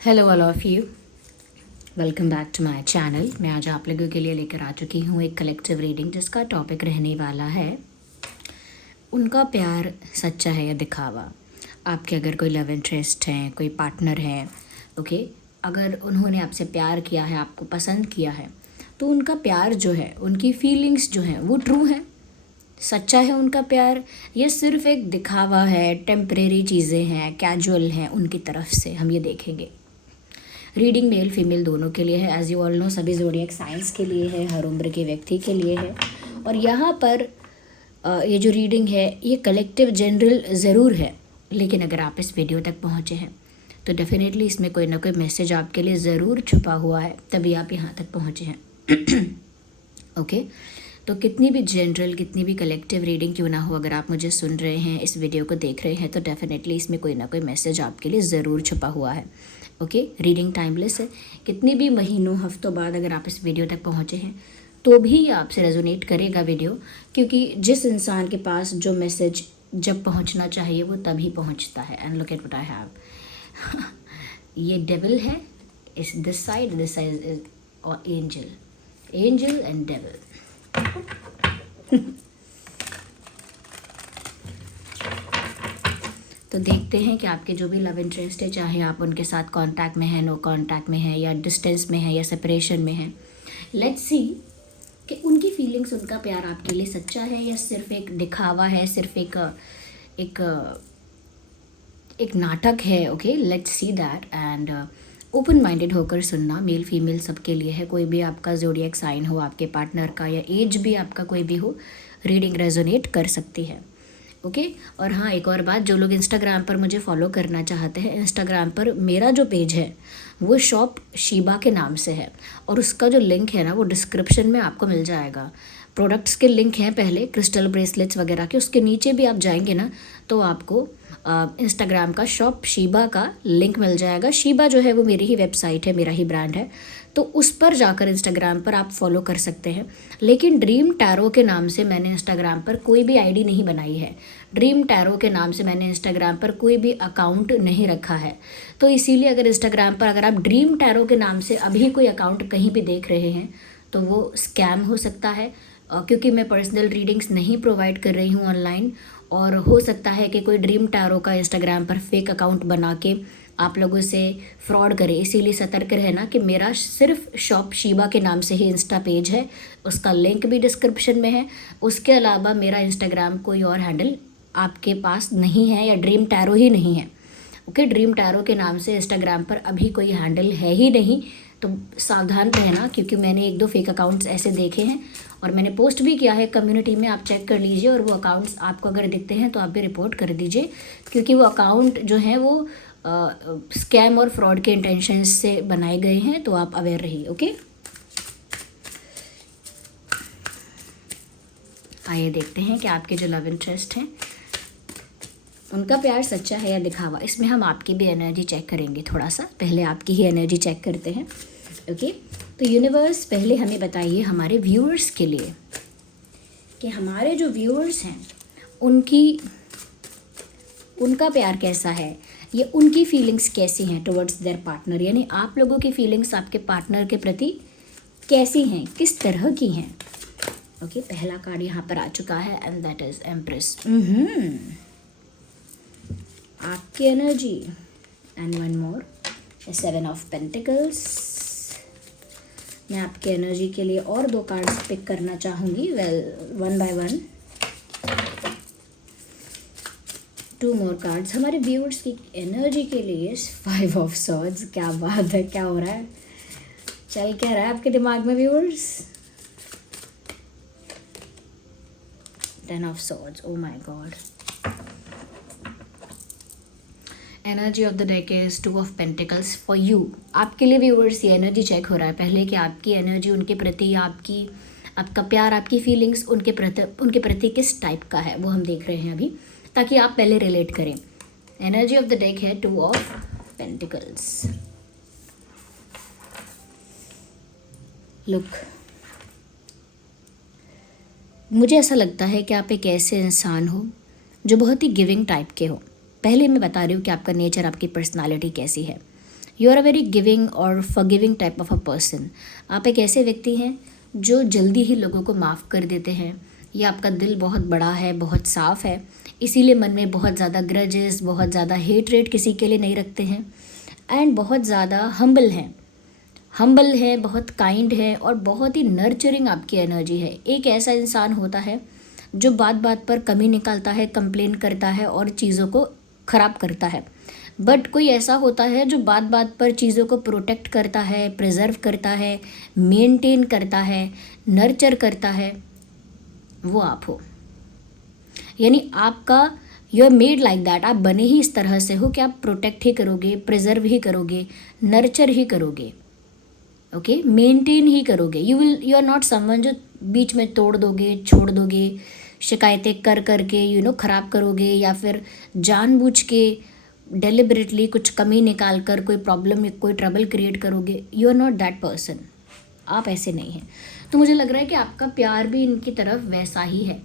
Hello all of you, welcome back to my channel. मैं आज आप लोगों के लिए लेकर आ चुकी हूँ एक कलेक्टिव रीडिंग जिसका टॉपिक रहने वाला है उनका प्यार सच्चा है या दिखावा। आपके अगर कोई लव इंटरेस्ट है, कोई पार्टनर है, ओके, अगर उन्होंने आपसे प्यार किया है, आपको पसंद किया है, तो उनका प्यार जो है, उनकी फीलिंग्स जो हैं वो ट्रू है, सच्चा है उनका प्यार, या सिर्फ एक दिखावा है, टेम्परेरी चीज़ें हैं, कैजुअल हैं उनकी तरफ से, हम ये देखेंगे। रीडिंग मेल फीमेल दोनों के लिए है। एज यू ऑल नो, सभी ज़ोडिएक साइंस के लिए है, हर उम्र के व्यक्ति के लिए है। और यहाँ पर ये जो रीडिंग है ये कलेक्टिव जनरल ज़रूर है, लेकिन अगर आप इस वीडियो तक पहुँचे हैं तो डेफिनेटली इसमें कोई ना कोई मैसेज आपके लिए ज़रूर छुपा हुआ है, तभी आप यहाँ तक पहुँचे हैं। ओके, तो कितनी भी जनरल, कितनी भी कलेक्टिव रीडिंग क्यों ना हो, अगर आप मुझे सुन रहे हैं, इस वीडियो को देख रहे हैं, तो डेफिनेटली इसमें कोई ना कोई मैसेज आपके लिए ज़रूर छुपा हुआ है। ओके, रीडिंग टाइमलेस है। कितनी भी महीनों, हफ्तों बाद अगर आप इस वीडियो तक पहुँचे हैं तो भी आपसे रेजोनेट करेगा वीडियो, क्योंकि जिस इंसान के पास जो मैसेज जब पहुँचना चाहिए वो तभी पहुँचता है। And look at what I have. ये डेविल है, इस दिस साइड इज और एंजल एंड डेविल। तो देखते हैं कि आपके जो भी लव इंटरेस्ट है, चाहे आप उनके साथ कांटेक्ट में हैं, नो कांटेक्ट में हैं, या डिस्टेंस में है, या सेपरेशन में है, लेट्स सी कि उनकी फीलिंग्स, उनका प्यार आपके लिए सच्चा है या सिर्फ एक दिखावा है, सिर्फ एक एक नाटक है। Okay, let's see that. And open minded होकर सुनना, मेल फीमेल सबके लिए है। कोई भी आपका ज़ोडिएक साइन हो, आपके पार्टनर का, या एज भी आपका कोई भी हो, रीडिंग रेजोनेट कर सकती है। ओके, और हाँ, एक और बात, जो लोग इंस्टाग्राम पर मुझे फॉलो करना चाहते हैं, इंस्टाग्राम पर मेरा जो पेज है वो शॉप शीबा के नाम से है, और उसका जो लिंक है ना वो डिस्क्रिप्शन में आपको मिल जाएगा। प्रोडक्ट्स के लिंक हैं पहले, क्रिस्टल ब्रेसलेट्स वगैरह के, उसके नीचे भी आप जाएंगे ना तो आपको इंस्टाग्राम का शॉप शीबा का लिंक मिल जाएगा। शीबा जो है वो मेरी ही वेबसाइट है, मेरा ही ब्रांड है, तो उस पर जाकर इंस्टाग्राम पर आप फॉलो कर सकते हैं। लेकिन ड्रीम टैरो के नाम से मैंने इंस्टाग्राम पर कोई भी आईडी नहीं बनाई है। ड्रीम टैरो के नाम से मैंने इंस्टाग्राम पर कोई भी अकाउंट नहीं रखा है। तो इसीलिए अगर इंस्टाग्राम पर अगर आप ड्रीम टैरो के नाम से अभी कोई अकाउंट कहीं भी देख रहे हैं तो वो स्कैम हो सकता है, क्योंकि मैं पर्सनल रीडिंग्स नहीं प्रोवाइड कर रही हूँ ऑनलाइन, और हो सकता है कि कोई ड्रीम टैरो का इंस्टाग्राम पर फेक अकाउंट बना के आप लोगों से फ्रॉड करे। इसीलिए सतर्क रहना कि मेरा सिर्फ शॉप शीबा के नाम से ही इंस्टा पेज है, उसका लिंक भी डिस्क्रिप्शन में है। उसके अलावा मेरा इंस्टाग्राम कोई और हैंडल आपके पास नहीं है, या ड्रीम टैरो ही नहीं है। ओके, ड्रीम टैरो के नाम से इंस्टाग्राम पर अभी कोई हैंडल है ही नहीं, तो सावधान रहना, क्योंकि मैंने एक दो फेक अकाउंट्स ऐसे देखे हैं और मैंने पोस्ट भी किया है कम्युनिटी में, आप चेक कर लीजिए। और वो अकाउंट्स आपको अगर दिखते हैं तो आप भी रिपोर्ट कर दीजिए, क्योंकि वो अकाउंट जो है वो स्कैम और फ्रॉड के इंटेंशन से बनाए गए हैं, तो आप अवेयर रहिए। ओके, आइए देखते हैं कि आपके जो लव इंटरेस्ट हैं उनका प्यार सच्चा है या दिखावा। इसमें हम आपकी भी एनर्जी चेक करेंगे थोड़ा सा, पहले आपकी ही एनर्जी चेक करते हैं। ओके, तो यूनिवर्स पहले हमें बताइए हमारे व्यूअर्स के लिए कि हमारे जो व्यूअर्स हैं उनका प्यार कैसा है, ये उनकी फीलिंग्स कैसी हैं टुवर्ड्स देयर पार्टनर, यानी आप लोगों की फीलिंग्स आपके पार्टनर के प्रति कैसी हैं, किस तरह की हैं। ओके, पहला कार्ड यहाँ पर आ चुका है एंड दैट इज एम्प्रेस। आपकी energy, and one more, 7 of pentacles. मैं आपके एनर्जी के लिए और 2 कार्ड्स पिक करना चाहूँगी, one by one. 2 more cards हमारे व्यूअर्स की एनर्जी के लिए। 5 ऑफ सॉर्ड्स, क्या बात है, क्या हो रहा है, चल क्या रहा है आपके दिमाग में viewers. 10 of swords, oh my God. Energy of the deck is 2 of pentacles for you. आपके लिए व्यूअर्स ये एनर्जी चेक हो रहा है पहले कि आपकी एनर्जी उनके प्रति, आपका प्यार, आपकी फीलिंग्स उनके प्रति किस टाइप का है, वो हम देख रहे हैं अभी, ताकि आप पहले रिलेट करें। एनर्जी ऑफ द डेक है 2 ऑफ पेंटिकल्स। लुक, मुझे ऐसा लगता है कि आप एक ऐसे इंसान हो जो बहुत ही गिविंग टाइप के हो। पहले मैं बता रही हूँ कि आपका नेचर, आपकी पर्सनालिटी कैसी है। You are a very giving और forgiving type of a person. आप एक ऐसे व्यक्ति हैं जो जल्दी ही लोगों को माफ़ कर देते हैं, या आपका दिल बहुत बड़ा है, बहुत साफ़ है, इसीलिए मन में बहुत ज़्यादा ग्रजेस, बहुत ज़्यादा हेट किसी के लिए नहीं रखते हैं, एंड बहुत ज़्यादा हम्बल है, बहुत काइंड है, और बहुत ही नर्चरिंग आपकी एनर्जी है। एक ऐसा इंसान होता है जो बात बात पर कमी निकालता है, कंप्लेन करता है और चीज़ों को ख़राब करता है, बट कोई ऐसा होता है जो बात बात पर चीज़ों को प्रोटेक्ट करता है, प्रिजर्व करता है, मेंटेन करता है, नर्चर करता है, वो आप हो। यानी आपका you are made like that, आप बने ही इस तरह से हो कि आप प्रोटेक्ट ही करोगे, प्रिजर्व ही करोगे, नर्चर ही करोगे, ओके, मेंटेन ही करोगे। यू आर नॉट समवन जो बीच में तोड़ दोगे, छोड़ दोगे, शिकायतें कर करके ख़राब करोगे, या फिर जानबूझ के डेलिबरेटली कुछ कमी निकाल कर कोई प्रॉब्लम या कोई ट्रबल क्रिएट करोगे। You are not that person, आप ऐसे नहीं हैं। तो मुझे लग रहा है कि आपका प्यार भी इनकी तरफ वैसा ही है,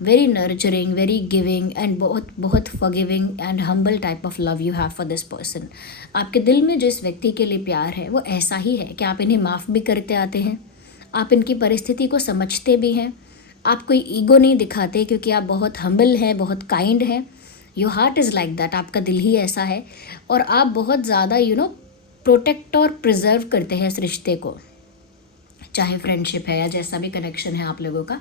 very nurturing, very giving, and बहुत बहुत forgiving and humble type of love you have for this person. आपके दिल में जिस व्यक्ति के लिए प्यार है वो ऐसा ही है कि आप इन्हें माफ़ भी करते आते हैं, आप इनकी परिस्थिति को समझते भी हैं, आप कोई ईगो नहीं दिखाते क्योंकि आप बहुत हम्बल हैं, बहुत काइंड हैं। Your heart is like that, आपका दिल ही ऐसा है, और आप बहुत ज़्यादा प्रोटेक्ट और प्रिजर्व करते हैं इस रिश्ते को, चाहे फ्रेंडशिप है या जैसा भी कनेक्शन है आप लोगों का।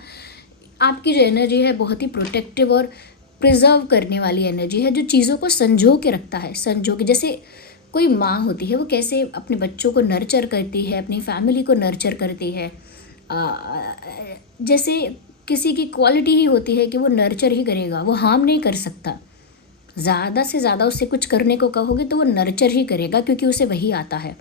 आपकी जो एनर्जी है बहुत ही प्रोटेक्टिव और प्रिजर्व करने वाली एनर्जी है, जो चीज़ों को संजो के रखता है, संजो के। जैसे कोई माँ होती है, वो कैसे अपने बच्चों को नर्चर करती है, अपनी फैमिली को नर्चर करती है, जैसे किसी की क्वालिटी ही होती है कि वो नर्चर ही करेगा, वो हार्म नहीं कर सकता। ज़्यादा से ज़्यादा उससे कुछ करने को कहोगे तो वो नर्चर ही करेगा, क्योंकि उसे वही आता है।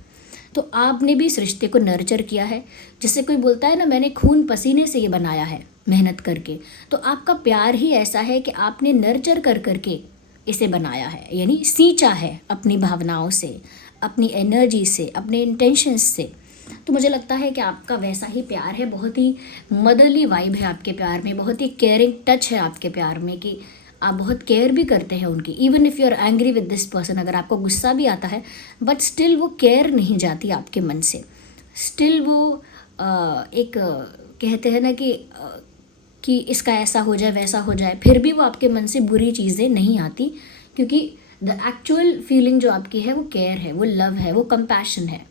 तो आपने भी इस रिश्ते को नर्चर किया है। जैसे कोई बोलता है ना, मैंने खून पसीने से ये बनाया है, मेहनत करके, तो आपका प्यार ही ऐसा है कि आपने नर्चर कर करके इसे बनाया है, यानी सींचा है अपनी भावनाओं से, अपनी एनर्जी से, अपने इंटेंशंस से। तो मुझे लगता है कि आपका वैसा ही प्यार है, बहुत ही मदरली वाइब है आपके प्यार में, बहुत ही केयरिंग टच है आपके प्यार में, कि आप बहुत केयर भी करते हैं उनकी। Even if you are angry with this person, अगर आपको गुस्सा भी आता है, बट स्टिल वो केयर नहीं जाती आपके मन से। स्टिल वो एक कहते हैं ना कि इसका ऐसा हो जाए, वैसा हो जाए, फिर भी वो आपके मन से बुरी चीज़ें नहीं आती, क्योंकि द एक्चुअल फीलिंग जो आपकी है वो केयर है, वो लव है, वो कंपैशन है।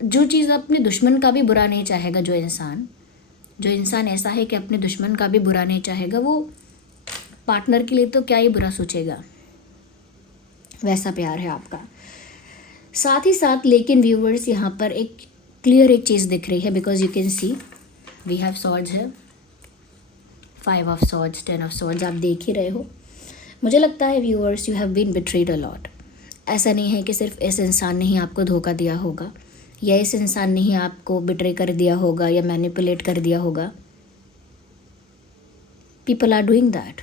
जो चीज़ अपने दुश्मन का भी बुरा नहीं चाहेगा, जो इंसान ऐसा है कि अपने दुश्मन का भी बुरा नहीं चाहेगा, वो पार्टनर के लिए तो क्या ही बुरा सोचेगा। वैसा प्यार है आपका। साथ ही साथ लेकिन व्यूवर्स, यहाँ पर एक चीज़ दिख रही है, because you can see we have swords है, 5 ऑफ सॉर्ड्स, 10 ऑफ सॉर्ड्स, आप देख ही रहे हो। मुझे लगता है viewers, you have been betrayed a lot. ऐसा नहीं है कि सिर्फ इस इंसान ने ही आपको धोखा दिया होगा, या इस इंसान ने ही आपको बिट्रे कर दिया होगा, या मैनिपुलेट कर दिया होगा। People are doing that,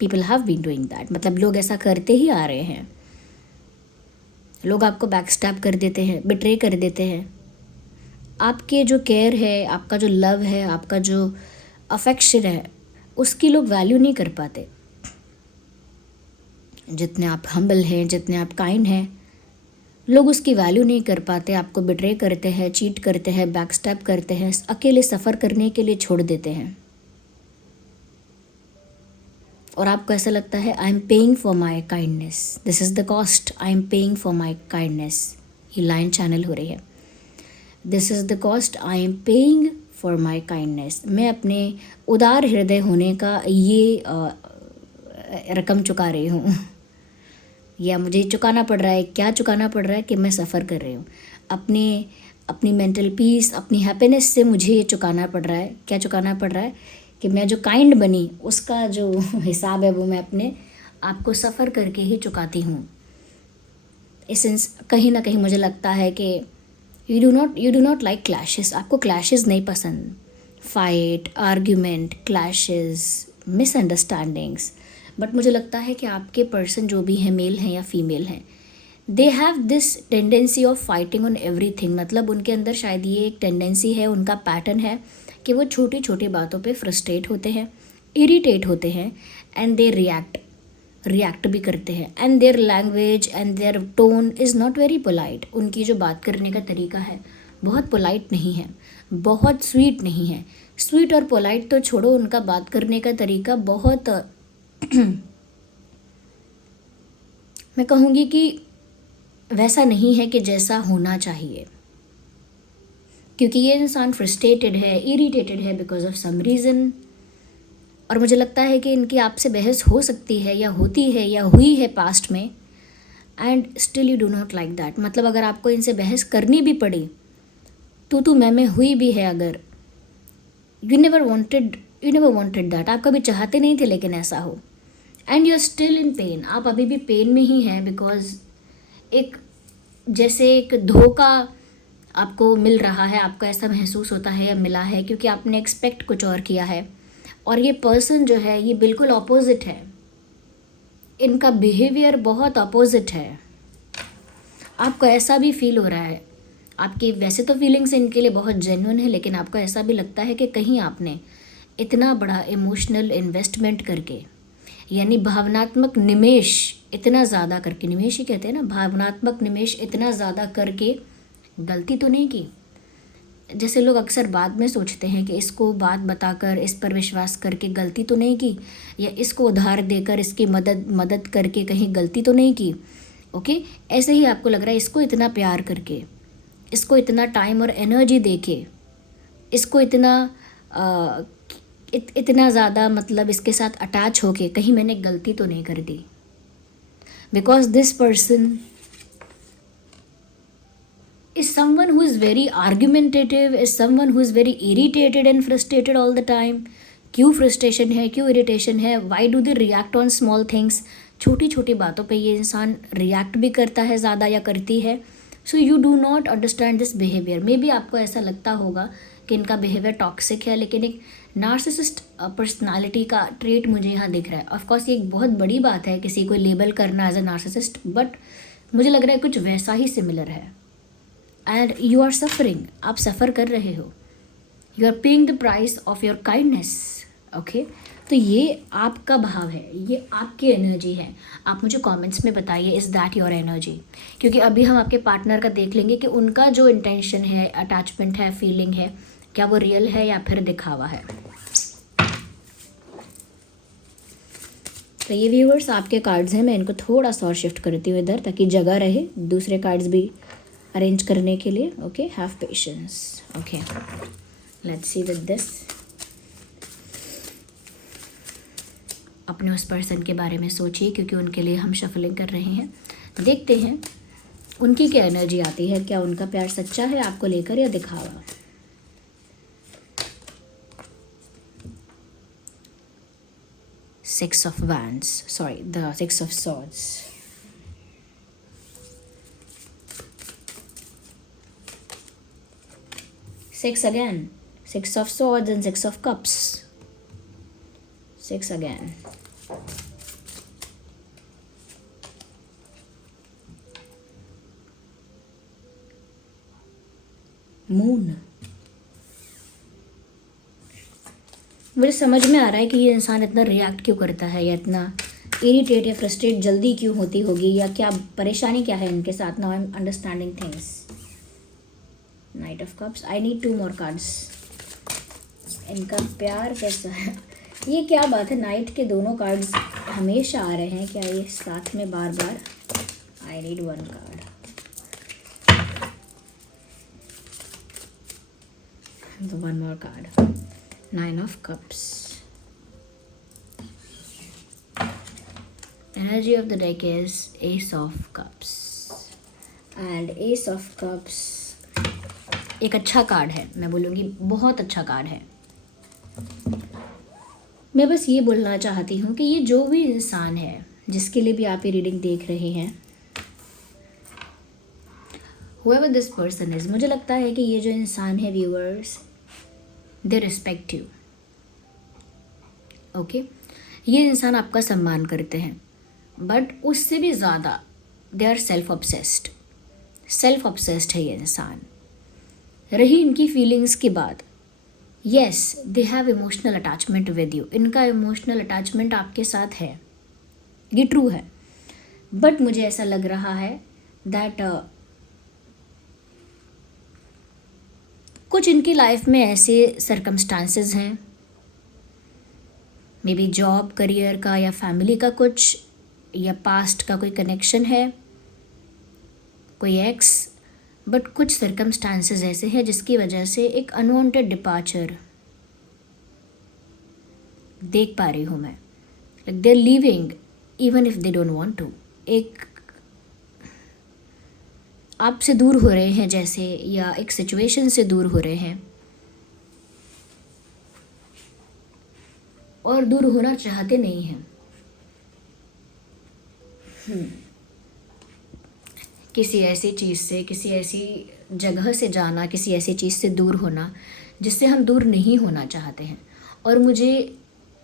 people have been doing that, मतलब लोग ऐसा करते ही आ रहे हैं। लोग आपको बैकस्टैप कर देते हैं, बिट्रे कर देते हैं। आपके जो केयर है, आपका जो लव है, आपका जो अफेक्शन है, उसकी लोग वैल्यू नहीं कर पाते। जितने आप हम्बल हैं, जितने आप काइंड हैं, लोग उसकी वैल्यू नहीं कर पाते, आपको बिट्रे करते हैं, चीट करते हैं, बैकस्टैप करते हैं, अकेले सफ़र करने के लिए छोड़ देते हैं। और आपको ऐसा लगता है, I am paying for my kindness, this is the cost, I am paying for my kindness. ये लाइन चैनल हो रही है, this is the cost I am paying for my kindness. मैं अपने उदार हृदय होने का ये रकम चुका रही हूँ, या मुझे चुकाना पड़ रहा है। क्या चुकाना पड़ रहा है? कि मैं सफ़र कर रही हूँ, अपनी मेंटल पीस, अपनी हैप्पीनेस से मुझे ये चुकाना पड़ रहा है। क्या चुकाना पड़ रहा है? कि मैं जो काइंड बनी, उसका जो हिसाब है वो मैं अपने आपको सफ़र करके ही चुकाती हूँ। कहीं ना कहीं मुझे लगता है कि you do not like clashes. आपको क्लैशेस नहीं पसंद, fight, argument, clashes, misunderstandings. But मुझे लगता है कि आपके पर्सन जो भी हैं, मेल हैं या फीमेल हैं, they have this tendency of fighting on everything. मतलब उनके अंदर शायद ये एक टेंडेंसी है, उनका पैटर्न है कि वो छोटी छोटी बातों पे फ्रस्ट्रेट होते हैं, इरिटेट होते हैं, एंड दे रिएक्ट। रिएक्ट भी करते हैं, and their language and their tone is not very polite. उनकी जो बात करने का तरीका है बहुत पोलाइट नहीं है, बहुत स्वीट नहीं है। स्वीट और पोलाइट तो छोड़ो, उनका बात करने का तरीका बहुत मैं कहूँगी कि वैसा नहीं है कि जैसा होना चाहिए, क्योंकि ये इंसान फ्रस्ट्रेटेड है, इरिटेटेड है बिकॉज ऑफ सम रीज़न। और मुझे लगता है कि इनकी आपसे बहस हो सकती है या होती है या हुई है पास्ट में, and still you do not like that. मतलब अगर आपको इनसे बहस करनी भी पड़ी, तू मैं हुई भी है अगर, यू नेवर वांटेड दैट, आप कभी चाहते नहीं थे लेकिन ऐसा हो, and you are still in pain. आप अभी भी पेन में ही हैं बिकॉज एक जैसे एक धोखा आपको मिल रहा है, आपको ऐसा महसूस होता है या मिला है क्योंकि आपने एक्सपेक्ट कुछ और किया है, और ये पर्सन जो है ये बिल्कुल अपोजिट है। इनका बिहेवियर बहुत अपोजिट है। आपको ऐसा भी फील हो रहा है, आपकी वैसे तो फीलिंग्स इनके लिए बहुत जेन्युइन है, लेकिन आपको ऐसा भी लगता है कि कहीं आपने इतना बड़ा इमोशनल इन्वेस्टमेंट करके, यानी भावनात्मक निवेश इतना ज़्यादा करके, निवेश ही कहते हैं ना, भावनात्मक निवेश इतना ज़्यादा करके गलती तो नहीं की। जैसे लोग अक्सर बाद में सोचते हैं कि इसको बात बताकर, इस पर विश्वास करके गलती तो नहीं की, या इसको उधार देकर इसकी मदद करके कहीं गलती तो नहीं की। ओके, ऐसे ही आपको लग रहा है इसको इतना प्यार करके, इसको इतना टाइम और एनर्जी देके, इसको इतना ज़्यादा मतलब इसके साथ अटैच होके कहीं मैंने गलती तो नहीं कर दी। Because this person is someone who is very argumentative, is someone who is very irritated and frustrated all the time. क्यों फ्रस्ट्रेशन है, क्यों इरिटेशन है, why do they react on small things. छोटी छोटी बातों पे ये इंसान रिएक्ट भी करता है ज़्यादा या करती है। So you do not understand this behaviour. May be आपको ऐसा लगता होगा कि इनका बिहेवियर टॉक्सिक है, लेकिन एक नार्सिसिस्ट पर्सनालिटी का ट्रेट मुझे यहाँ दिख रहा है। ऑफकोर्स ये एक बहुत बड़ी बात है किसी को लेबल करना एज अ नार्सिसिस्ट, बट मुझे लग रहा है कुछ वैसा ही सिमिलर है। एंड यू आर सफरिंग, आप सफ़र कर रहे हो, you are paying the price of your kindness. Okay, तो ये आपका भाव है, ये आपकी एनर्जी है। आप मुझे कमेंट्स में बताइए, इज़ दैट योर एनर्जी? क्योंकि अभी हम आपके पार्टनर का देख लेंगे कि उनका जो इंटेंशन है, अटैचमेंट है, फीलिंग है, क्या वो रियल है या फिर दिखावा है। तो ये व्यूअर्स आपके कार्ड्स हैं, मैं इनको थोड़ा सा और शिफ्ट करती हूँ इधर ताकि जगह रहे दूसरे कार्ड्स भी अरेंज करने के लिए। Okay, have patience. Okay, let's see with this. अपने उस पर्सन के बारे में सोचिए क्योंकि उनके लिए हम शफलिंग कर रहे हैं। देखते हैं उनकी क्या एनर्जी आती है, क्या उनका प्यार सच्चा है आपको लेकर या दिखावा। Six of Wands, sorry, the Six of Swords. Six again, Six of Swords and Six of Cups. Six again. Moon. मुझे समझ में आ रहा है कि ये इंसान इतना रिएक्ट क्यों करता है, या इतना इरिटेट या फ्रस्ट्रेट जल्दी क्यों होती होगी, या क्या परेशानी क्या है इनके साथ। Now I am understanding things. Night of cups. I need 2 more cards. इनका प्यार कैसा है, ये क्या बात है, नाइट के दोनों कार्ड्स हमेशा आ रहे हैं क्या ये साथ में बार बार। I need 1 card. तो 1 more card. 9 of Cups. Energy of the deck is Ace of Cups. And Ace of Cups एक अच्छा कार्ड है, मैं बोलूँगी बहुत अच्छा कार्ड है। मैं बस ये बोलना चाहती हूँ कि ये जो भी इंसान है जिसके लिए भी आप ये रीडिंग देख रहे हैं, whoever this person is, मुझे लगता है कि ये जो इंसान है viewers, they respect you. Okay, ये इंसान आपका सम्मान करते हैं, बट उससे भी ज़्यादा दे आर सेल्फ ऑब्सेस्ड है ये इंसान। रही इनकी फीलिंग्स की बात, yes they have emotional attachment with you. इनका इमोशनल अटैचमेंट आपके साथ है, ये ट्रू है, बट मुझे ऐसा लग रहा है दैट कुछ इनकी लाइफ में ऐसे सरकमस्टांसेस हैं, मे बी जॉब करियर का या फैमिली का कुछ, या पास्ट का कोई कनेक्शन है, कोई एक्स, बट कुछ सरकमस्टांसेस ऐसे हैं जिसकी वजह से एक अनवांटेड डिपार्चर देख पा रही हूँ मैं। Like they are leaving even if they don't want to. एक आपसे दूर हो रहे हैं जैसे, या एक सिचुएशन से दूर हो रहे हैं और दूर होना चाहते नहीं हैं। किसी ऐसी चीज़ से, किसी ऐसी जगह से जाना, किसी ऐसी चीज़ से दूर होना जिससे हम दूर नहीं होना चाहते हैं। और मुझे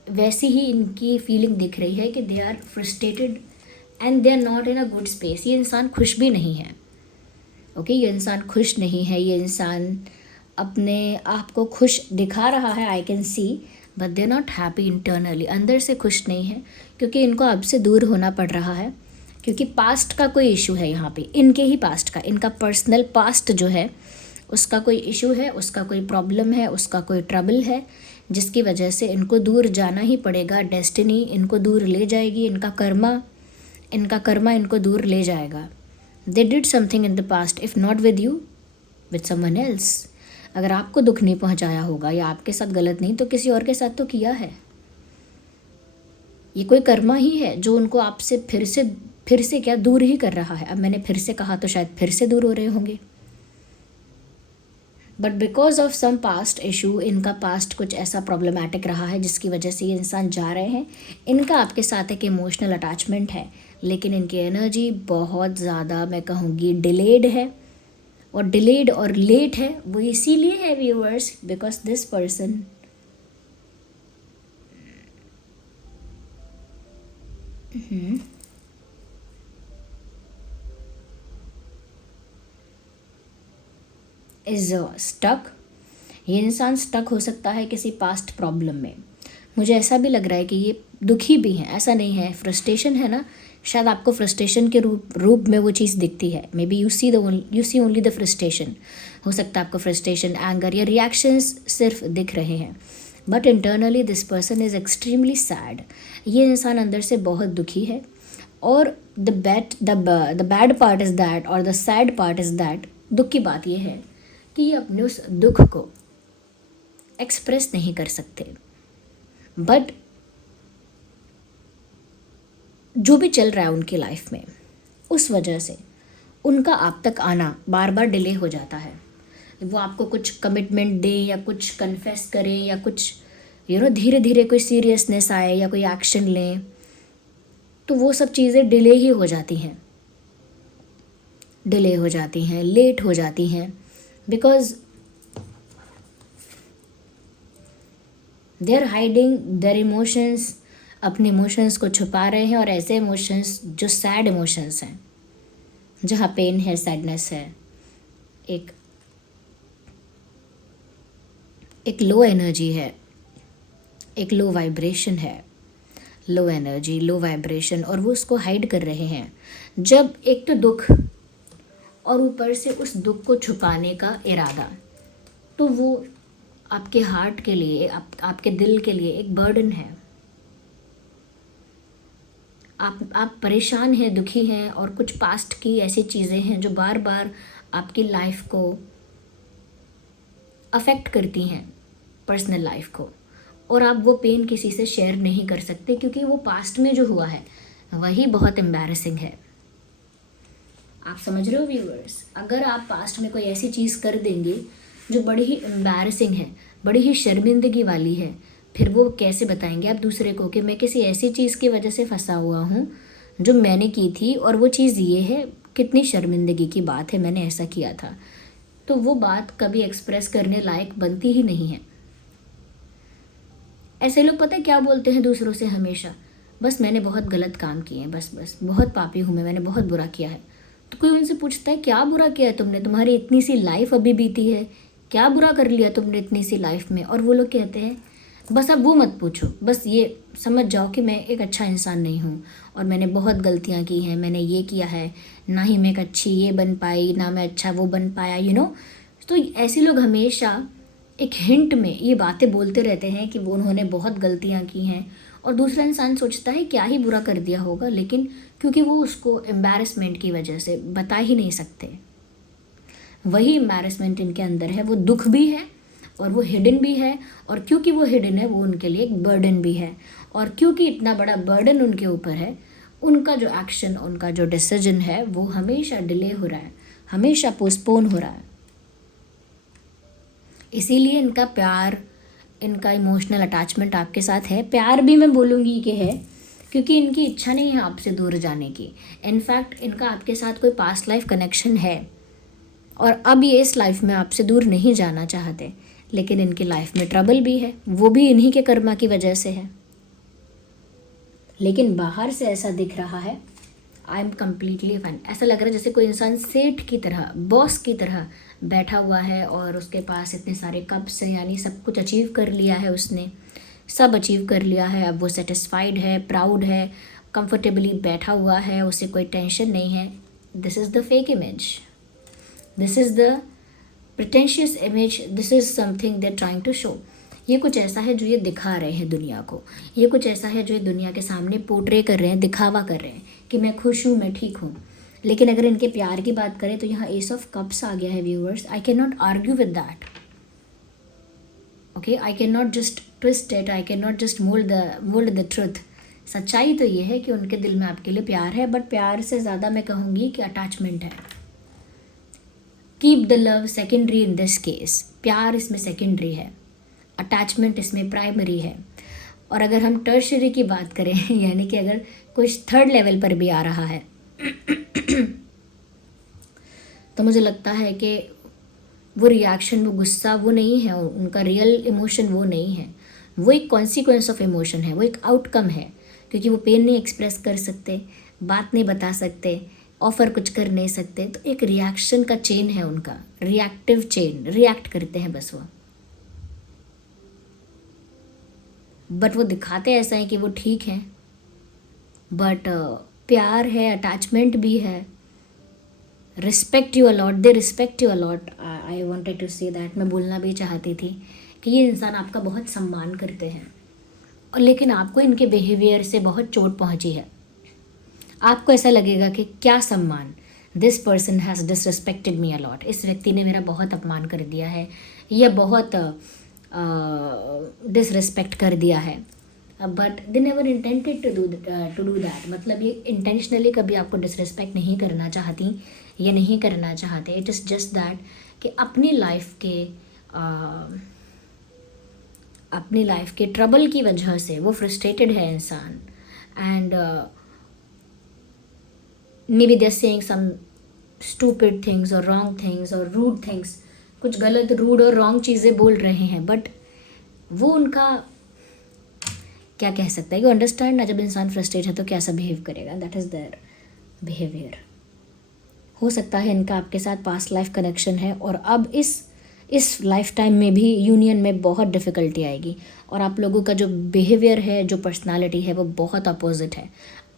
वैसी ही इनकी फीलिंग दिख रही है कि they are frustrated and they are not in a good space. ये इंसान खुश भी नहीं है, ओके ये इंसान खुश नहीं है। ये इंसान अपने आप को खुश दिखा रहा है, I can see, but they are not happy internally. अंदर से खुश नहीं है क्योंकि इनको अब से दूर होना पड़ रहा है, क्योंकि पास्ट का कोई इशू है यहाँ पे, इनके ही पास्ट का, इनका पर्सनल पास्ट जो है उसका कोई इशू है, उसका कोई प्रॉब्लम है, उसका कोई ट्रबल है, जिसकी वजह से इनको दूर जाना ही पड़ेगा। डेस्टिनी इनको दूर ले जाएगी, इनका कर्मा इनको दूर ले जाएगा। They did something in the past, if not with you, with someone else. अगर आपको दुख नहीं पहुँचाया होगा या आपके साथ गलत नहीं, तो किसी और के साथ तो किया है। ये कोई कर्मा ही है जो उनको आपसे फिर से क्या दूर ही कर रहा है। अब मैंने फिर से कहा तो शायद फिर से दूर हो रहे होंगे, but because of some past issue, इनका पास्ट कुछ ऐसा प्रॉब्लमैटिक रहा है जिसकी वजह से ये इंसान जा रहे हैं। इनका आपके साथ एक इमोशनल अटैचमेंट है, लेकिन इनकी एनर्जी बहुत ज़्यादा, मैं कहूँगी, डिलेड है। और डिलेड और लेट है वो इसीलिए है viewers, because this person is stuck. ये इंसान स्टक हो सकता है किसी पास्ट प्रॉब्लम में। मुझे ऐसा भी लग रहा है कि ये दुखी भी हैं, ऐसा नहीं है। फ्रस्ट्रेशन है ना, शायद आपको फ्रस्ट्रेशन के रूप में वो चीज़ दिखती है। Maybe you see only the frustration. हो सकता है आपको फ्रस्ट्रेशन, एंगर या रिएक्शंस सिर्फ दिख रहे हैं, but internally this person is extremely sad. ये इंसान अंदर से बहुत दुखी है। और the bad part is that, और the sad part is that, दुख की बात यह है कि ये अपने उस दुख को एक्सप्रेस नहीं कर सकते। बट जो भी चल रहा है उनकी लाइफ में, उस वजह से उनका आप तक आना बार बार डिले हो जाता है। वो आपको कुछ कमिटमेंट दे या कुछ कन्फेस करें या कुछ धीरे धीरे कोई सीरियसनेस आए या कोई एक्शन लें, तो वो सब चीज़ें डिले ही हो जाती हैं, लेट हो जाती हैं, because they are hiding their emotions. अपने इमोशंस को छुपा रहे हैं, और ऐसे इमोशंस जो सैड इमोशंस हैं, जहाँ पेन है, सैडनेस है, एक लो एनर्जी है, एक लो वाइब्रेशन है, लो एनर्जी, लो वाइब्रेशन, और वो उसको हाइड कर रहे हैं। जब एक तो दुख और ऊपर से उस दुख को छुपाने का इरादा, तो वो आपके हार्ट के लिए, आपके दिल के लिए एक बर्डन है। आप परेशान हैं, दुखी हैं, और कुछ पास्ट की ऐसी चीज़ें हैं जो बार बार आपकी लाइफ को अफेक्ट करती हैं, पर्सनल लाइफ को, और आप वो पेन किसी से शेयर नहीं कर सकते क्योंकि वो पास्ट में जो हुआ है वही बहुत एम्बैरेसिंग है। आप समझ रहे हो व्यूअर्स? अगर आप पास्ट में कोई ऐसी चीज़ कर देंगे जो बड़ी ही एम्बैरेसिंग है, बड़ी ही शर्मिंदगी वाली है, फिर वो कैसे बताएंगे आप दूसरे को कि मैं किसी ऐसी चीज़ की वजह से फंसा हुआ हूँ जो मैंने की थी, और वो चीज़ ये है, कितनी शर्मिंदगी की बात है, मैंने ऐसा किया था। तो वो बात कभी एक्सप्रेस करने लायक बनती ही नहीं है। ऐसे लोग पता है क्या बोलते हैं दूसरों से हमेशा? बस मैंने बहुत गलत काम किए हैं, बस बहुत पापी हूँ मैंने बहुत बुरा किया है। तो कोई उनसे पूछता है क्या बुरा किया है तुमने, तुम्हारी इतनी सी लाइफ अभी बीती है, क्या बुरा कर लिया तुमने इतनी सी लाइफ में? और वो लोग कहते हैं बस अब वो मत पूछो, बस ये समझ जाओ कि मैं एक अच्छा इंसान नहीं हूँ और मैंने बहुत गलतियाँ की हैं, मैंने ये किया है, ना ही मैं एक अच्छी ये बन पाई, ना मैं अच्छा वो बन पाया, तो ऐसे लोग हमेशा एक हिंट में ये बातें बोलते रहते हैं कि वो उन्होंने बहुत गलतियाँ की हैं, और दूसरा इंसान सोचता है क्या ही बुरा कर दिया होगा, लेकिन क्योंकि वो उसको एम्बैरेसमेंट की वजह से बता ही नहीं सकते, वही एम्बैरेसमेंट इनके अंदर है, वो दुख भी है और वो हिडन भी है, और क्योंकि वो हिडन है वो उनके लिए एक बर्डन भी है, और क्योंकि इतना बड़ा बर्डन उनके ऊपर है, उनका जो एक्शन, उनका जो डिसीजन है वो हमेशा डिले हो रहा है, हमेशा पोस्टपोन हो रहा है। इसीलिए इनका प्यार, इनका इमोशनल अटैचमेंट आपके साथ है, प्यार भी मैं बोलूँगी कि है, क्योंकि इनकी इच्छा नहीं है आपसे दूर जाने की। इनफैक्ट इनका आपके साथ कोई पास्ट लाइफ कनेक्शन है और अब ये इस लाइफ में आपसे दूर नहीं जाना चाहते, लेकिन इनकी लाइफ में ट्रबल भी है, वो भी इन्हीं के कर्मा की वजह से है। लेकिन बाहर से ऐसा दिख रहा है, आई एम कम्प्लीटली फाइन, ऐसा लग रहा है जैसे कोई इंसान सेठ की तरह, बॉस की तरह बैठा हुआ है और उसके पास इतने सारे कप्स हैं, यानी सब कुछ अचीव कर लिया है उसने, सब अचीव कर लिया है, अब वो सेटिस्फाइड है, प्राउड है, कंफर्टेबली बैठा हुआ है, उसे कोई टेंशन नहीं है। This is the fake image, this is the pretentious image, this is something they trying to show. ये कुछ ऐसा है जो ये दिखा रहे हैं दुनिया को, ये कुछ ऐसा है जो ये दुनिया के सामने पोर्ट्रे कर रहे हैं, दिखावा कर रहे हैं कि मैं खुश हूँ, मैं ठीक हूँ। लेकिन अगर इनके प्यार की बात करें तो यहाँ एस ऑफ कप्स आ गया है viewers, I can not argue with that, okay, I can not just twist it, I can not just mould the truth. सच्चाई तो ये है कि उनके दिल में आपके लिए प्यार है, बट प्यार से ज़्यादा मैं कहूँगी कि अटैचमेंट है। Keep the love secondary in this case, प्यार इसमें सेकेंडरी है, अटैचमेंट इसमें प्राइमरी है। और अगर हम टर्शरी की बात करें यानी कि अगर कुछ थर्ड लेवल पर भी आ रहा है तो मुझे लगता है कि वो रिएक्शन, वो गुस्सा वो नहीं है, उनका रियल इमोशन वो नहीं है, वो एक कॉन्सिक्वेंस ऑफ इमोशन है, वो एक आउटकम है, क्योंकि वो पेन नहीं एक्सप्रेस कर सकते, बात नहीं बता सकते, ऑफ़र कुछ कर नहीं सकते, तो एक रिएक्शन का चेन है उनका, रिएक्टिव चेन, रिएक्ट करते हैं बस वो। बट वो दिखाते ऐसा है कि वो ठीक हैं, बट प्यार है, अटैचमेंट भी है, respect you a lot, they respect you a lot, I wanted to say that, मैं बोलना भी चाहती थी कि ये इंसान आपका बहुत सम्मान करते हैं, और लेकिन आपको इनके बिहेवियर से बहुत चोट पहुंची है। आपको ऐसा लगेगा कि क्या सम्मान, this person has disrespected me a lot, इस व्यक्ति ने मेरा बहुत अपमान कर दिया है, या बहुत डिसरिस्पेक्ट कर दिया है, but they never intended to do that, मतलब ये इंटेंशनली कभी आपको डिसरिस्पेक्ट नहीं करना चाहती या नहीं करना चाहते, इट इज़ जस्ट दैट कि अपनी लाइफ के ट्रबल की वजह से वो फ्रस्ट्रेटेड है इंसान, and maybe they saying some stupid things और रॉन्ग थिंग्स और रूड थिंग्स, कुछ गलत, रूड और रॉन्ग चीज़ें बोल रहे हैं, बट वो उनका क्या कह सकता है, यू अंडरस्टैंड ना, जब इंसान फ्रस्ट्रेट है तो कैसा बिहेव करेगा, दैट इज़ देयर बिहेवियर। हो सकता है इनका आपके साथ पास्ट लाइफ कनेक्शन है, और अब इस लाइफ टाइम में भी यूनियन में बहुत डिफ़िकल्टी आएगी, और आप लोगों का जो बिहेवियर है, जो पर्सनालिटी है, वो बहुत अपोजिट है।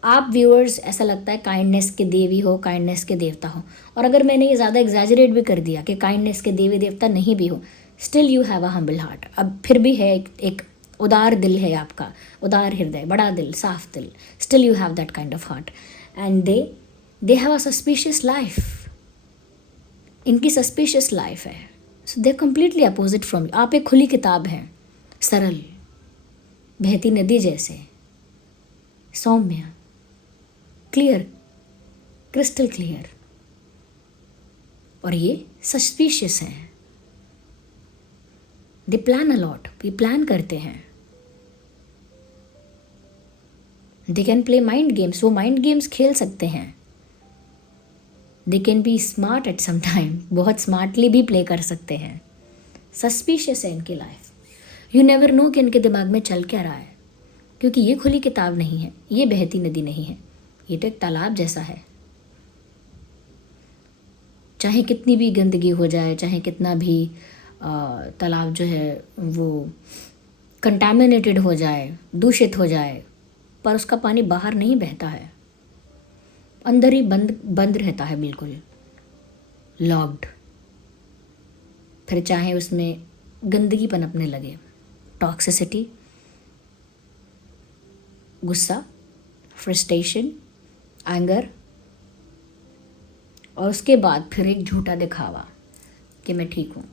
आप व्यूअर्स ऐसा लगता है काइंडनेस के देवी हो, काइंडनेस के देवता हो, और अगर मैंने ये ज़्यादा एग्जैजरेट भी कर दिया कि काइंडनेस के देवी देवता नहीं भी हो, still you have a humble heart, अब फिर भी है एक उदार दिल है आपका, उदार हृदय, बड़ा दिल, साफ दिल, still you have that kind of heart, and they have a suspicious life, इनकी सस्पिशियस लाइफ है, so they completely opposite from you. आप एक खुली किताब हैं, सरल, बहती नदी जैसे, सौम्य, क्लियर, क्रिस्टल क्लियर, और ये सस्पिशियस हैं, दे प्लान अलॉट, ये प्लान करते हैं, they can play mind games, वो माइंड गेम्स खेल सकते हैं, they can be smart at some time, बहुत स्मार्टली भी प्ले कर सकते हैं, सस्पिशियस है इनकी लाइफ, यू नेवर नो कि इनके दिमाग में चल क्या रहा है, क्योंकि ये खुली किताब नहीं है, ये बहती नदी नहीं है, ये तो एक तालाब जैसा है, चाहे कितनी भी गंदगी हो जाए, चाहे कितना भी तालाब जो है वो कंटामिनेटेड हो जाए, दूषित हो जाए, पर उसका पानी बाहर नहीं बहता है, अंदर ही बंद बंद रहता है, बिल्कुल लॉक्ड। फिर चाहे उसमें गंदगी पनपने लगे, टॉक्सिसिटी, गुस्सा, फ्रस्ट्रेशन, एंगर, और उसके बाद फिर एक झूठा दिखावा कि मैं ठीक हूँ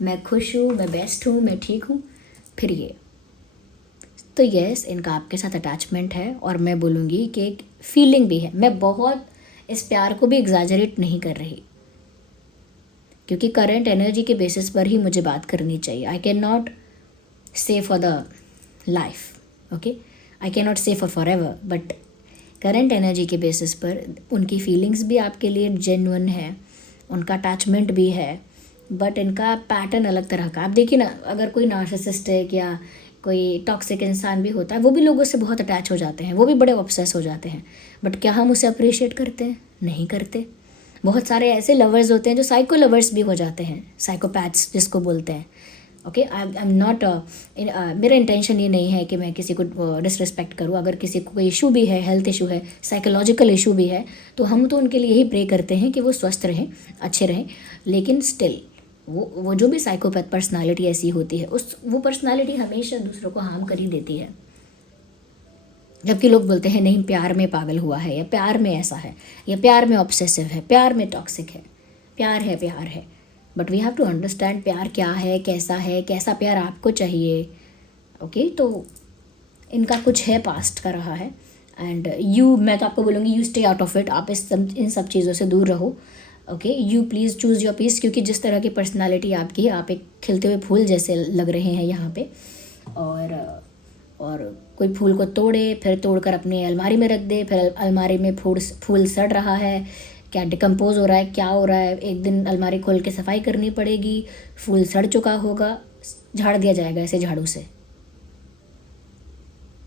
मैं खुश हूँ, मैं बेस्ट हूँ, मैं ठीक हूँ, फिर ये। तो यस, इनका आपके साथ अटैचमेंट है, और मैं बोलूँगी कि एक फीलिंग भी है। मैं बहुत इस प्यार को भी एग्जैजरेट नहीं कर रही, क्योंकि करंट एनर्जी के बेसिस पर ही मुझे बात करनी चाहिए। I can not say for the life, okay, I can not say for ever, but current energy के बेसिस पर उनकी फीलिंग्स भी आपके लिए जेन्युइन है, उनका अटैचमेंट भी है, बट इनका पैटर्न अलग तरह का। आप देखिए ना, अगर कोई नार्सिसिस्टिक या कोई टॉक्सिक इंसान भी होता है, वो भी लोगों से बहुत अटैच हो जाते हैं, वो भी बड़े ऑब्सेस हो जाते हैं, बट क्या हम उसे अप्रिशिएट करते हैं? नहीं करते। बहुत सारे ऐसे लवर्स होते हैं जो साइको लवर्स भी हो जाते हैं, साइकोपैथ्स जिसको बोलते हैं। ओके, आई एम नॉट, मेरा इंटेंशन ये नहीं है कि मैं किसी को डिसरिस्पेक्ट करूँ। अगर किसी को कोई इशू भी है, हेल्थ इशू है, साइकोलॉजिकल इशू भी है, तो हम तो उनके लिए यही प्रे करते हैं कि वो स्वस्थ रहें, अच्छे रहें। लेकिन स्टिल वो जो भी साइकोपैथ पर्सनालिटी ऐसी होती है, वो पर्सनालिटी हमेशा दूसरों को हार्म कर ही देती है। जबकि लोग बोलते हैं नहीं, प्यार में पागल हुआ है, या प्यार में ऐसा है, या प्यार में ऑब्सेसिव है, प्यार में टॉक्सिक है। प्यार है, प्यार है, but we have to understand प्यार क्या है, कैसा प्यार आपको चाहिए। ओके, तो इनका कुछ है, पास्ट का रहा है, एंड मैं तो आपको बोलूँगी you stay out of it. आप इन सब चीज़ों से दूर रहो। Okay, you please choose your peace, क्योंकि जिस तरह की पर्सनालिटी आपकी है, आप एक खिलते हुए फूल जैसे लग रहे हैं यहाँ पे। और कोई फूल को तोड़े, फिर तोड़कर अपनी अलमारी में रख दे, फिर अलमारी में फूल सड़ रहा है, क्या डिकम्पोज हो रहा है, क्या हो रहा है, एक दिन अलमारी खोल के सफाई करनी पड़ेगी, फूल सड़ चुका होगा, झाड़ दिया जाएगा ऐसे झाड़ू से,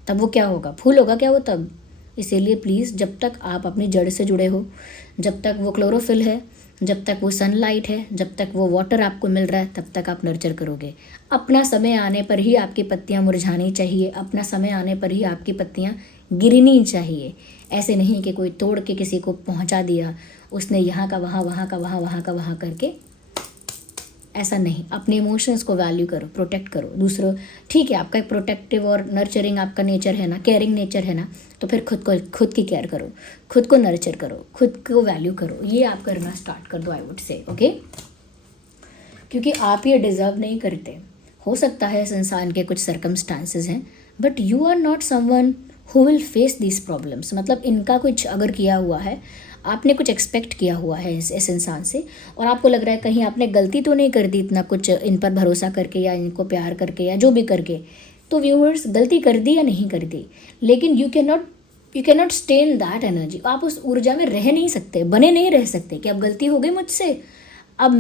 तब वो क्या होगा? फूल होगा क्या वो तब? इसीलिए प्लीज़, जब तक आप अपनी जड़ से जुड़े हो, जब तक वो क्लोरोफिल है, जब तक वो सनलाइट है, जब तक वो वाटर आपको मिल रहा है, तब तक आप नर्चर करोगे। अपना समय आने पर ही आपकी पत्तियां मुरझानी चाहिए, अपना समय आने पर ही आपकी पत्तियां गिरनी चाहिए। ऐसे नहीं कि कोई तोड़ के किसी को पहुंचा दिया, उसने यहाँ का वहाँ, वहाँ का वहाँ, वहाँ का वहाँ करके, ऐसा नहीं। अपने इमोशंस को वैल्यू करो, प्रोटेक्ट करो। दूसरों, ठीक है, आपका एक प्रोटेक्टिव और नर्चरिंग आपका नेचर है ना, केयरिंग नेचर है ना, तो फिर खुद की केयर करो, खुद को नर्चर करो, खुद को वैल्यू करो। ये आप करना स्टार्ट कर दो, आई वुड से, ओके, क्योंकि आप ये डिज़र्व नहीं करते। हो सकता है इस इंसान के कुछ सर्कमस्टांसेस हैं, but you are not someone who will face this problems. मतलब इनका कुछ अगर किया हुआ है, आपने कुछ एक्सपेक्ट किया हुआ है इस इंसान से, और आपको लग रहा है कहीं आपने गलती तो नहीं कर दी इतना कुछ इन पर भरोसा करके, या इनको प्यार करके, या जो भी करके। तो व्यूअर्स, गलती कर दी या नहीं कर दी, लेकिन you can not stay in that energy. आप उस ऊर्जा में रह नहीं सकते, बने नहीं रह सकते कि अब गलती हो गई मुझसे, अब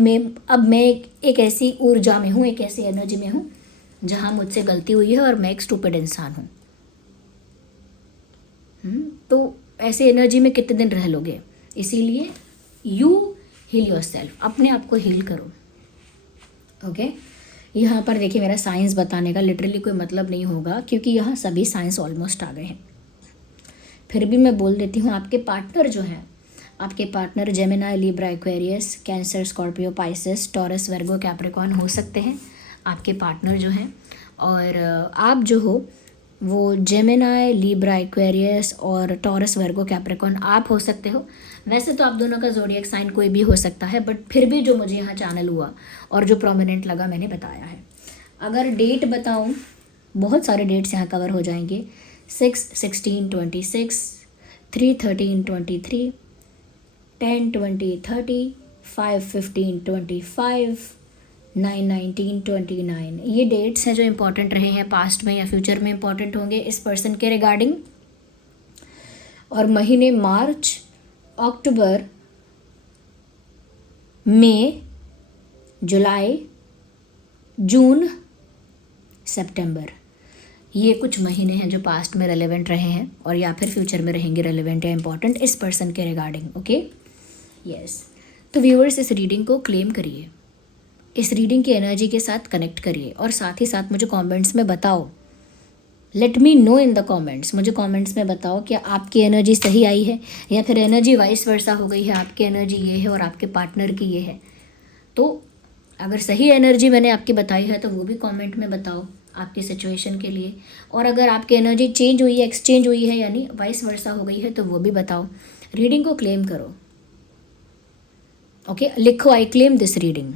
मैं एक ऐसी ऊर्जा में हूँ, एक ऐसी एनर्जी में हूँ जहाँ मुझसे गलती हुई है और मैं एक स्टूपिड इंसान हूँ। तो ऐसी एनर्जी में कितने दिन रह लोगे? इसीलिए यू हील योर सेल्फ, अपने आप को हील करो। ओके, यहाँ पर देखिए, मेरा साइंस बताने का लिटरली कोई मतलब नहीं होगा, क्योंकि यहाँ सभी साइंस ऑलमोस्ट आ गए हैं। फिर भी मैं बोल देती हूँ, आपके पार्टनर जो हैं, आपके partner Gemini, Libra, Aquarius, Cancer, Scorpio, Pisces, Taurus, Virgo, Capricorn हो सकते हैं आपके पार्टनर जो हैं। और आप जो हो वो जेमिनाई, लिब्रा, एक्वेरियस और टॉरस, वर्गो, कैप्रिकॉर्न आप हो सकते हो। वैसे तो आप दोनों का ज़ोडिएक साइन कोई भी हो सकता है, बट फिर भी जो मुझे यहाँ चैनल हुआ और जो प्रोमिनेंट लगा, मैंने बताया है। अगर डेट बताऊँ, बहुत सारे डेट्स यहाँ कवर हो जाएंगे। 6/16/26, 3/13/23, 10/20/30, 5/15/25, 9/19/29। ये डेट्स हैं जो इम्पोर्टेंट रहे हैं पास्ट में या फ्यूचर में इम्पोर्टेंट होंगे इस पर्सन के रिगार्डिंग। और महीने मार्च, अक्टूबर, मई, जुलाई, जून, सितंबर, ये कुछ महीने हैं जो पास्ट में रेलेवेंट रहे हैं और या फिर फ्यूचर में रहेंगे रेलेवेंट या इम्पॉर्टेंट इस पर्सन के रिगार्डिंग। Okay, yes. तो व्यूअर्स, इस रीडिंग को क्लेम करिए, इस रीडिंग की एनर्जी के साथ कनेक्ट करिए और साथ ही साथ मुझे कमेंट्स में बताओ, let me know in the comments, मुझे कमेंट्स में बताओ कि आपकी एनर्जी सही आई है या फिर एनर्जी वाइस वर्सा हो गई है, आपकी एनर्जी ये है और आपके पार्टनर की ये है। तो अगर सही एनर्जी मैंने आपकी बताई है तो वो भी कमेंट में बताओ आपकी सिचुएशन के लिए, और अगर आपकी एनर्जी चेंज हुई है, एक्सचेंज हुई है, यानी वाइस वर्सा हो गई है, तो वो भी बताओ। रीडिंग को क्लेम करो। ओके, लिखो I claim this reading,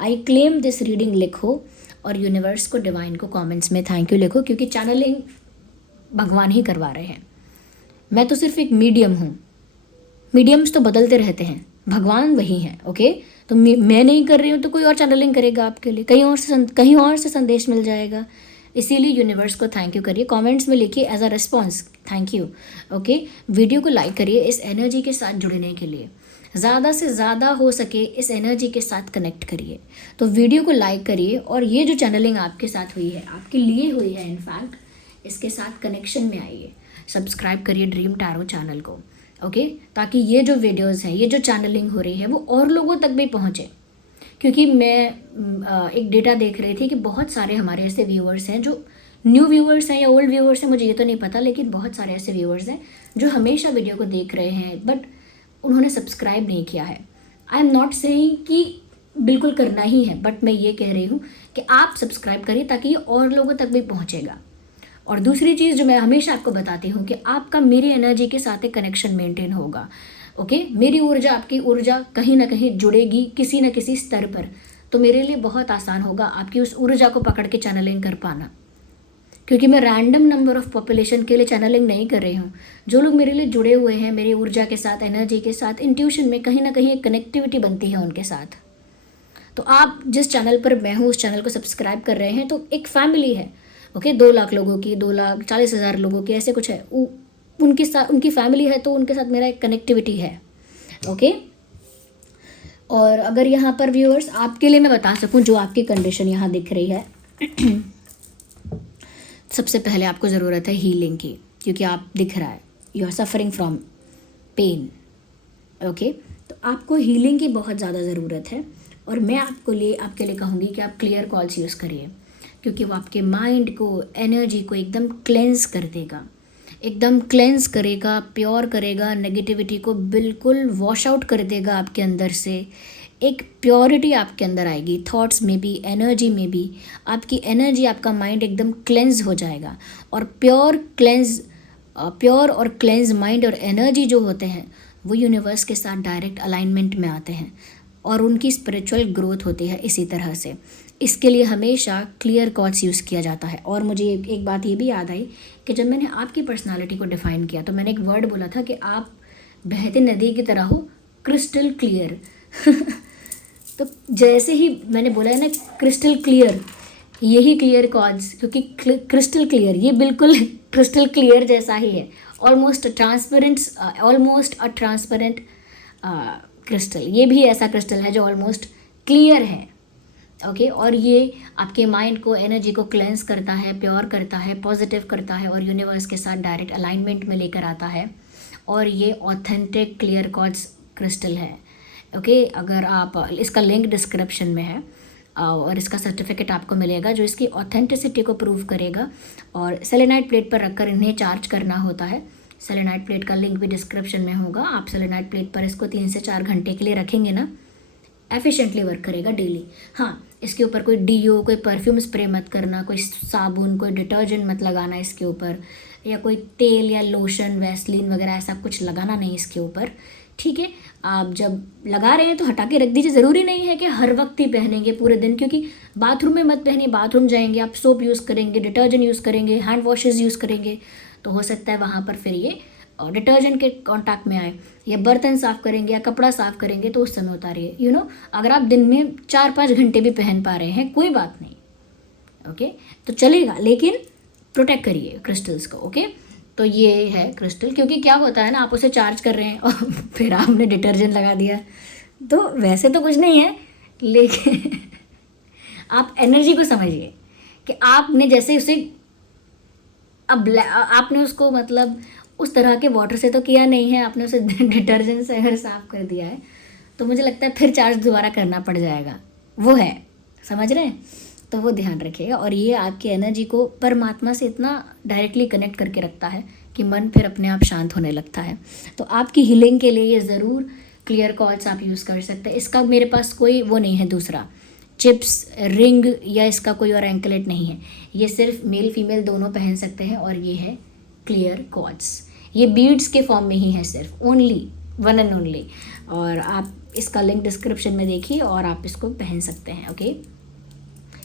I claim this reading लिखो, और यूनिवर्स को, डिवाइन को कमेंट्स में थैंक यू लिखो, क्योंकि चैनलिंग भगवान ही करवा रहे हैं, मैं तो सिर्फ एक मीडियम हूँ। मीडियम्स तो बदलते रहते हैं, भगवान वही हैं। ओके, तो मैं नहीं कर रही हूँ तो कोई और चैनलिंग करेगा आपके लिए, कहीं और से संदेश मिल जाएगा। इसीलिए यूनिवर्स को थैंक यू करिए, कमेंट्स में लिखिए as a response thank you. Okay, video को लाइक करिए इस एनर्जी के साथ जुड़ने के लिए, ज़्यादा से ज़्यादा हो सके इस एनर्जी के साथ कनेक्ट करिए। तो वीडियो को लाइक करिए, और ये जो चैनलिंग आपके साथ हुई है, आपके लिए हुई है इनफैक्ट, इसके साथ कनेक्शन में आइए, सब्सक्राइब करिए ड्रीम टैरो चैनल को। ओके, ताकि ये जो वीडियोस हैं, ये जो चैनलिंग हो रही है, वो और लोगों तक भी पहुँचे। क्योंकि मैं एक डेटा देख रही थी कि बहुत सारे हमारे ऐसे व्यूअर्स हैं जो न्यू व्यूअर्स हैं या ओल्ड व्यूअर्स हैं, मुझे ये तो नहीं पता, लेकिन बहुत सारे ऐसे व्यूअर्स हैं जो हमेशा वीडियो को देख रहे हैं बट उन्होंने सब्सक्राइब नहीं किया है। आई एम नॉट सेइंग कि बिल्कुल करना ही है, बट मैं ये कह रही हूँ कि आप सब्सक्राइब करिए ताकि ये और लोगों तक भी पहुँचेगा। और दूसरी चीज़ जो मैं हमेशा आपको बताती हूँ कि आपका मेरी एनर्जी के साथ एक कनेक्शन मेंटेन होगा। ओके, मेरी ऊर्जा आपकी ऊर्जा कहीं ना कहीं जुड़ेगी किसी न किसी स्तर पर, तो मेरे लिए बहुत आसान होगा आपकी उस ऊर्जा को पकड़ के चैनलिंग कर पाना, क्योंकि मैं रैंडम नंबर ऑफ पॉपुलेशन के लिए चैनलिंग नहीं कर रही हूँ। जो लोग मेरे लिए जुड़े हुए हैं मेरी ऊर्जा के साथ, एनर्जी के साथ, इंट्यूशन में कहीं ना कहीं एक कनेक्टिविटी बनती है उनके साथ। तो आप जिस चैनल पर मैं हूँ उस चैनल को सब्सक्राइब कर रहे हैं, तो एक फैमिली है। ओके, 2 लाख लोगों की, 2,40,000 लोगों की, ऐसे कुछ है, उनके साथ उनकी फैमिली है, तो उनके साथ मेरा एक कनेक्टिविटी है। ओके, और अगर यहाँ पर व्यूअर्स आपके लिए मैं बता सकूँ जो आपकी कंडीशन यहाँ दिख रही है सबसे पहले आपको ज़रूरत है हीलिंग की, क्योंकि आप दिख रहा है you are suffering from pain. Okay, तो आपको हीलिंग की बहुत ज़्यादा ज़रूरत है, और मैं आपके लिए कहूँगी कि आप क्लियर कॉल्स यूज़ करिए, क्योंकि वो आपके माइंड को, एनर्जी को एकदम क्लेंस कर देगा, एकदम क्लेंस करेगा, प्योर करेगा, नेगेटिविटी को बिल्कुल वॉश आउट कर देगा आपके अंदर से। एक प्योरिटी आपके अंदर आएगी, थॉट्स में भी, एनर्जी में भी। आपकी एनर्जी, आपका माइंड एकदम क्लेंस हो जाएगा, और प्योर और क्लेंस माइंड और एनर्जी जो होते हैं वो यूनिवर्स के साथ डायरेक्ट अलाइनमेंट में आते हैं, और उनकी स्पिरिचुअल ग्रोथ होती है इसी तरह से। इसके लिए हमेशा क्लियर कॉर्ड्स यूज़ किया जाता है। और मुझे एक बात ये भी याद आई कि जब मैंने आपकी पर्सनालिटी को डिफ़ाइन किया तो मैंने एक वर्ड बोला था कि आप बहती नदी की तरह हो, क्रिस्टल क्लियर तो जैसे ही मैंने बोला है ना क्रिस्टल क्लियर, यही क्लियर कॉर्ड्स, क्योंकि क्रिस्टल क्लियर ये बिल्कुल क्रिस्टल क्लियर जैसा ही है, ऑलमोस्ट अ ट्रांसपेरेंट क्रिस्टल। ये भी ऐसा क्रिस्टल है जो ऑलमोस्ट क्लियर है। ओके, और ये आपके माइंड को, एनर्जी को क्लेंस करता है, प्योर करता है, पॉजिटिव करता है, और यूनिवर्स के साथ डायरेक्ट अलाइनमेंट में लेकर आता है। और ये ऑथेंटिक क्लियर क्वार्ट्ज क्रिस्टल है। ओके, अगर आप, इसका लिंक डिस्क्रिप्शन में है, और इसका सर्टिफिकेट आपको मिलेगा जो इसकी ऑथेंटिसिटी को प्रूव करेगा। और सेलेनाइट प्लेट पर रखकर इन्हें चार्ज करना होता है। सेलेनाइट प्लेट का लिंक भी डिस्क्रिप्शन में होगा। आप सेलेनाइट प्लेट पर इसको 3 से 4 घंटे के लिए रखेंगे ना, एफिशिएंटली वर्क करेगा डेली। हाँ, इसके ऊपर कोई डीओ, कोई परफ्यूम स्प्रे मत करना, कोई साबुन, कोई डिटर्जेंट मत लगाना इसके ऊपर, या कोई तेल या लोशन, वैसलीन वगैरह ऐसा कुछ लगाना नहीं इसके ऊपर। ठीक है, आप जब लगा रहे हैं तो हटा के रख दीजिए। ज़रूरी नहीं है कि हर वक्त ही पहनेंगे पूरे दिन, क्योंकि बाथरूम में मत पहनिए। बाथरूम जाएंगे आप, सोप यूज़ करेंगे, डिटर्जेंट यूज़ करेंगे, हैंड वॉशेज़ यूज़ करेंगे, तो हो सकता है वहाँ पर फिर ये डिटर्जेंट के कांटेक्ट में आए, या बर्तन साफ़ करेंगे या कपड़ा साफ़ करेंगे तो उस समय उतारिए। अगर आप दिन में 4-5 घंटे भी पहन पा रहे हैं कोई बात नहीं, ओके, तो चलेगा, लेकिन प्रोटेक्ट करिए क्रिस्टल्स को। ओके, तो ये है क्रिस्टल। क्योंकि क्या होता है ना, आप उसे चार्ज कर रहे हैं और फिर आपने डिटर्जेंट लगा दिया, तो वैसे तो कुछ नहीं है, लेकिन आप एनर्जी को समझिए कि आपने जैसे उसे अब आपने उसको मतलब उस तरह के वाटर से तो किया नहीं है, आपने उसे डिटर्जेंट से अगर साफ़ कर दिया है तो मुझे लगता है फिर चार्ज दोबारा करना पड़ जाएगा। वो है, समझ रहे हैं? तो वो ध्यान रखिएगा। और ये आपकी एनर्जी को परमात्मा से इतना डायरेक्टली कनेक्ट करके रखता है कि मन फिर अपने आप शांत होने लगता है। तो आपकी हीलिंग के लिए ये ज़रूर क्लियर कॉर्ड्स आप यूज़ कर सकते हैं। इसका मेरे पास कोई वो नहीं है दूसरा चिप्स, रिंग या इसका कोई और एंकलेट नहीं है। ये सिर्फ मेल फीमेल दोनों पहन सकते हैं। और ये है क्लियर कॉर्ड्स, ये बीड्स के फॉर्म में ही है, सिर्फ ओनली वन एंड ओनली। और आप इसका लिंक डिस्क्रिप्शन में देखिए और आप इसको पहन सकते हैं। ओके,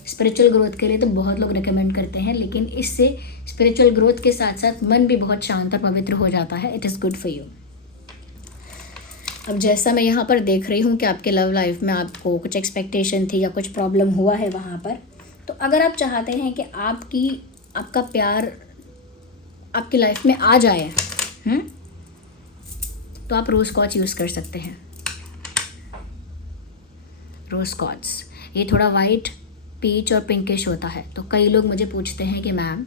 स्पिरिचुअल ग्रोथ के लिए तो बहुत लोग रिकमेंड करते हैं, लेकिन इससे स्पिरिचुअल ग्रोथ के साथ साथ मन भी बहुत शांत और पवित्र हो जाता है। It is good for you. अब जैसा मैं यहाँ पर देख रही हूँ कि आपके लव लाइफ में आपको कुछ एक्सपेक्टेशन थी या कुछ प्रॉब्लम हुआ है वहाँ पर, तो अगर आप चाहते हैं कि आपका प्यार आपकी लाइफ में आ जाए, तो आप रोज़ कॉच यूज़ कर सकते हैं। रोज़ कॉच ये थोड़ा वाइट, पीच और पिंकिश होता है। तो कई लोग मुझे पूछते हैं कि मैम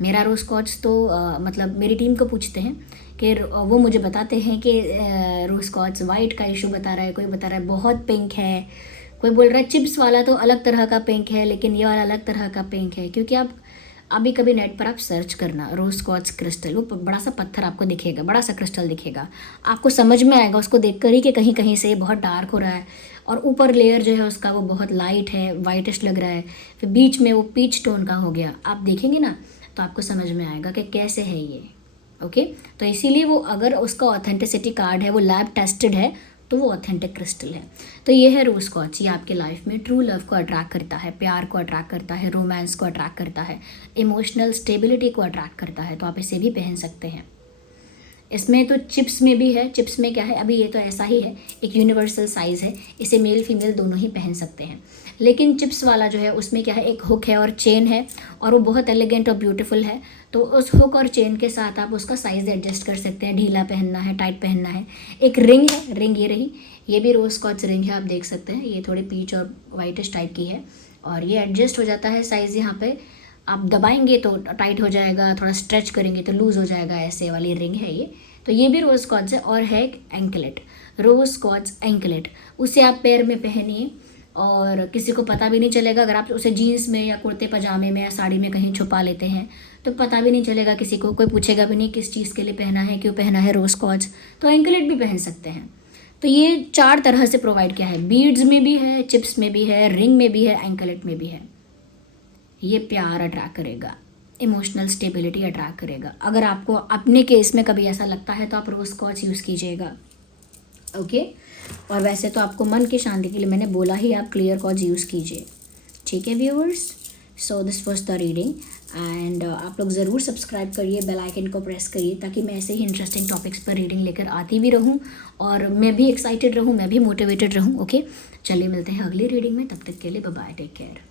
मेरा रोज़ कॉच तो मतलब मेरी टीम को पूछते हैं कि वो मुझे बताते हैं कि रोज़ कॉच वाइट का इशू बता रहा है, कोई बता रहा है बहुत पिंक है, कोई बोल रहा है चिप्स वाला तो अलग तरह का पिंक है लेकिन ये वाला अलग तरह का पिंक है। क्योंकि आप अभी कभी नेट पर आप सर्च करना रोज़ कॉच क्रिस्टल, वो बड़ा सा पत्थर आपको दिखेगा, बड़ा सा क्रिस्टल दिखेगा, आपको समझ में आएगा उसको देख कर ही कि कहीं कहीं से ये बहुत डार्क हो रहा है और ऊपर लेयर जो है उसका वो बहुत लाइट है, वाइटिश लग रहा है, फिर बीच में वो पीच टोन का हो गया। आप देखेंगे ना तो आपको समझ में आएगा कि कैसे है ये। ओके, तो इसीलिए वो अगर उसका ऑथेंटिसिटी कार्ड है, वो लैब टेस्टेड है, तो वो ऑथेंटिक क्रिस्टल है। तो ये है रोज़ कॉच। ये आपके लाइफ में ट्रू लव को अट्रैक्ट करता है, प्यार को अट्रैक्ट करता है, रोमांस को अट्रैक्ट करता है, इमोशनल स्टेबिलिटी को अट्रैक्ट करता है। तो आप इसे भी पहन सकते हैं। इसमें तो चिप्स में भी है। चिप्स में क्या है, अभी ये तो ऐसा ही है, एक यूनिवर्सल साइज़ है, इसे मेल फीमेल दोनों ही पहन सकते हैं। लेकिन चिप्स वाला जो है उसमें क्या है, एक हुक है और चेन है और वो बहुत एलिगेंट और ब्यूटीफुल है। तो उस हुक और चेन के साथ आप उसका साइज़ एडजस्ट कर सकते हैं, ढीला पहनना है, टाइट पहनना है। एक रिंग है, रिंग ये रही, ये भी रोज़ कॉच रिंग है, आप देख सकते हैं। ये थोड़ी पीच और वाइटिश टाइप की है और ये एडजस्ट हो जाता है साइज़। यहाँ पे आप दबाएंगे तो टाइट हो जाएगा, थोड़ा स्ट्रेच करेंगे तो लूज़ हो जाएगा, ऐसे वाली रिंग है ये। तो ये भी रोज़ कॉच है। और है एक एंकलेट, रोज़ कॉच एंकलेट, उसे आप पैर में पहनिए और किसी को पता भी नहीं चलेगा। अगर आप उसे जीन्स में या कुर्ते पजामे में या साड़ी में कहीं छुपा लेते हैं तो पता भी नहीं चलेगा किसी को, कोई पूछेगा भी नहीं किस चीज़ के लिए पहना है, क्यों पहना है रोज़ कॉच। तो एंकलेट भी पहन सकते हैं। तो ये 4 तरह से प्रोवाइड किया है, बीड्स में भी है, चिप्स में भी है, रिंग में भी है, एंकलेट में भी है। ये प्यार अट्रैक्ट करेगा, इमोशनल स्टेबिलिटी अट्रैक्ट करेगा। अगर आपको अपने केस में कभी ऐसा लगता है तो आप रोज़ कॉच यूज़ कीजिएगा। ओके, और वैसे तो आपको मन की शांति के लिए मैंने बोला ही, आप क्लियर कॉच यूज़ कीजिए। ठीक है viewers, so this was the reading and आप लोग ज़रूर सब्सक्राइब करिए, बेल आइकन को प्रेस करिए ताकि मैं ऐसे ही इंटरेस्टिंग टॉपिक्स पर रीडिंग लेकर आती भी रहूं और मैं भी एक्साइटेड रहूं, मैं भी मोटिवेटेड रहूं। ओके, चलिए मिलते हैं अगली रीडिंग में, तब तक के लिए बाय बाय, टेक केयर।